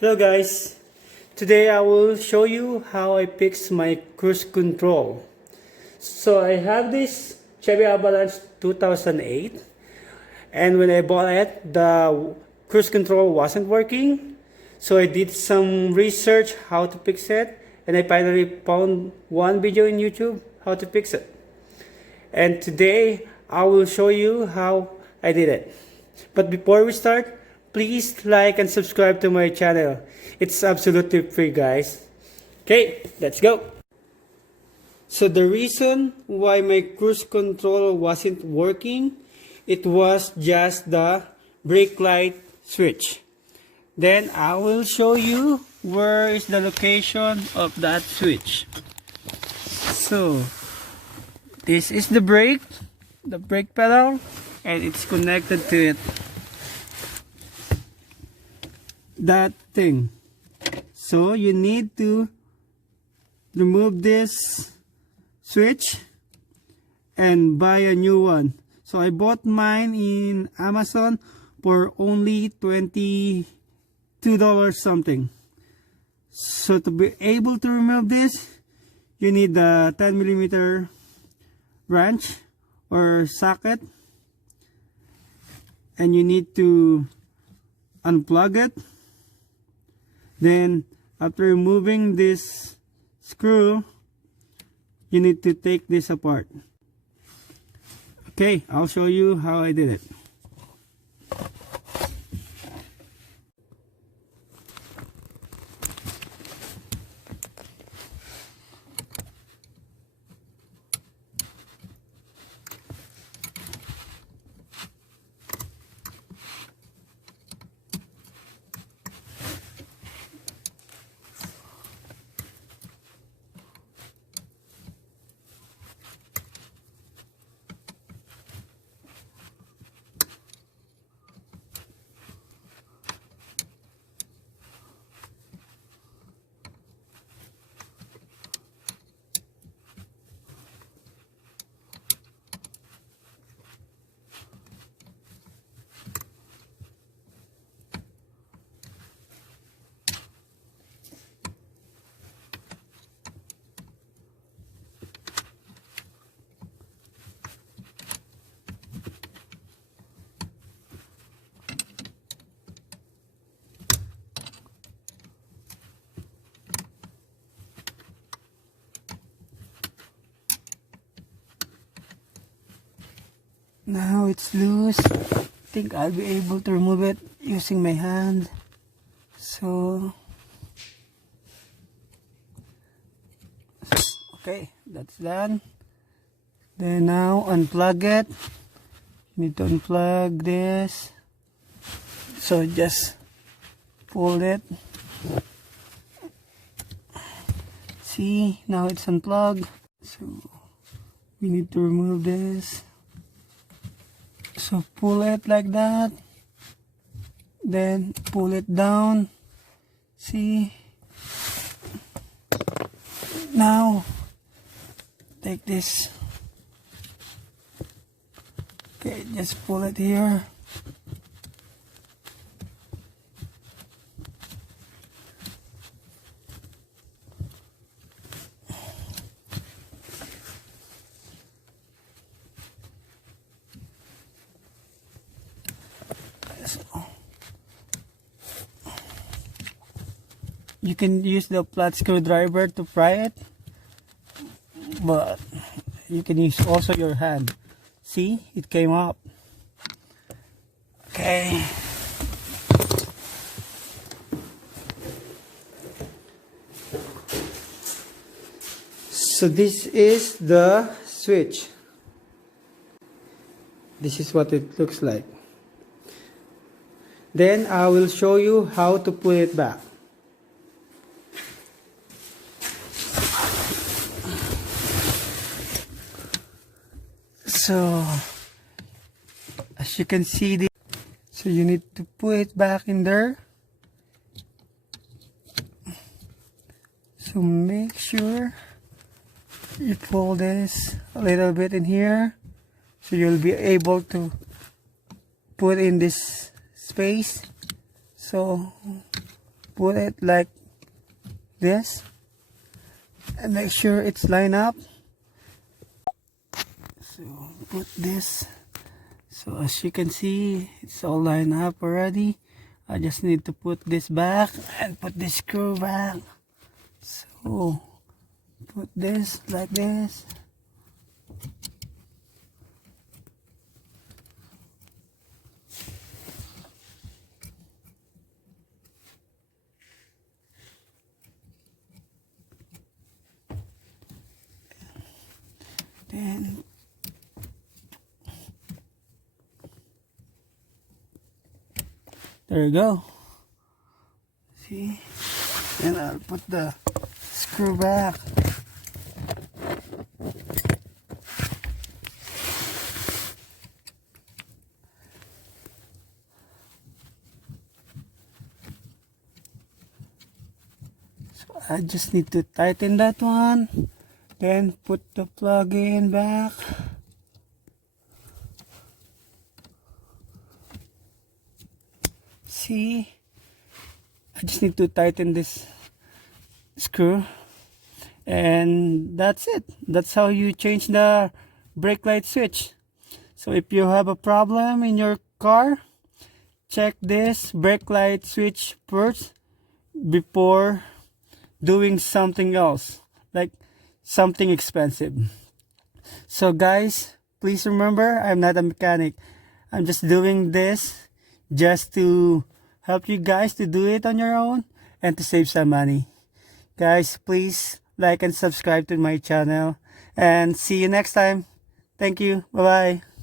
Hello guys, today I will show you how I fix my cruise control. So I have this Chevy Avalanche 2008, and when I bought it, the cruise control wasn't working. So I did some research how to fix it, and I finally found one video in YouTube how to fix it. And today I will show you how I did it. But before we start, please like and subscribe to my channel. It's absolutely free, guys. Okay, let's go. So the reason why my cruise control wasn't working, it was just the brake light switch. Then I will show you where is the location of that switch. So this is the brake pedal, and it's connected to it. That thing. So you need to remove this switch and buy a new one. So I bought mine in Amazon for only $22 something. So to be able to remove this, you need the 10mm wrench or socket, and you need to unplug it. Then after removing this screw, you need to take this apart. Okay, I'll show you how I did it. Now it's loose. I think I'll be able to remove it using my hand. So okay, that's done. Then now unplug it. You need to unplug this. So just pull it. See, now it's unplugged. So we need to remove this. So pull it like that, then pull it down. See, now take this. Okay, just pull it here. You can use the flat screwdriver to pry it, but you can use also your hand. See, it came up. Okay. So this is the switch. This is what it looks like. Then I will show you how to put it back. So as you can see, so you need to put it back in there. So make sure you pull this a little bit in here, so you'll be able to put in this space. So put it like this and make sure it's lined up. So put this. So as you can see, it's all lined up already. I just need to put this back and put this screw back. So put this like this. Then there you go. See? And I'll put the screw back. So I just need to tighten that one. Then put the plug in back. See? I just need to tighten this screw. And that's it. That's how you change the brake light switch. So if you have a problem in your car, check this brake light switch first before doing something else, like something expensive. So guys, please remember, I'm not a mechanic. I'm just doing this just to help you guys to do it on your own and to save some money. Guys, please like and subscribe to my channel, and see you next time. Thank you. Bye bye.